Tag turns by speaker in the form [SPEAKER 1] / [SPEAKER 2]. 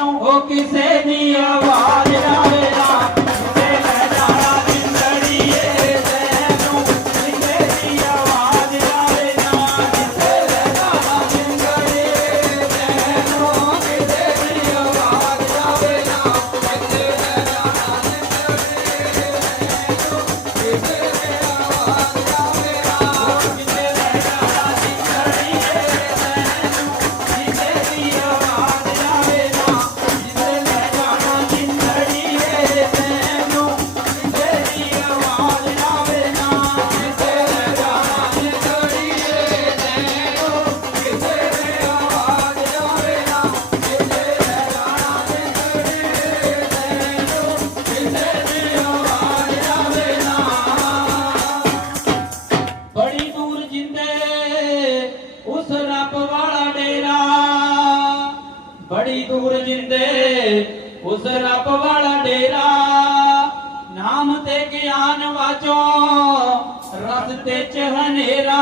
[SPEAKER 1] ਤੈਨੂੰ ਉਹ ਕਿਸੇ ਦੀ ਆਵਾਜ਼ ਰੱਬ ਵਾਲਾ ਡੇਰਾ। ਬੜੀ ਦੂਰ ਜਿੰਦੇ, ਉਸ ਰੱਬ ਵਾਲਾ ਡੇਰਾ। ਨਾਮ ਤੇ ਗਿਆਨ ਵਾਚੋ ਰਸ ਤੇ ਚ ਹਨੇਰਾ।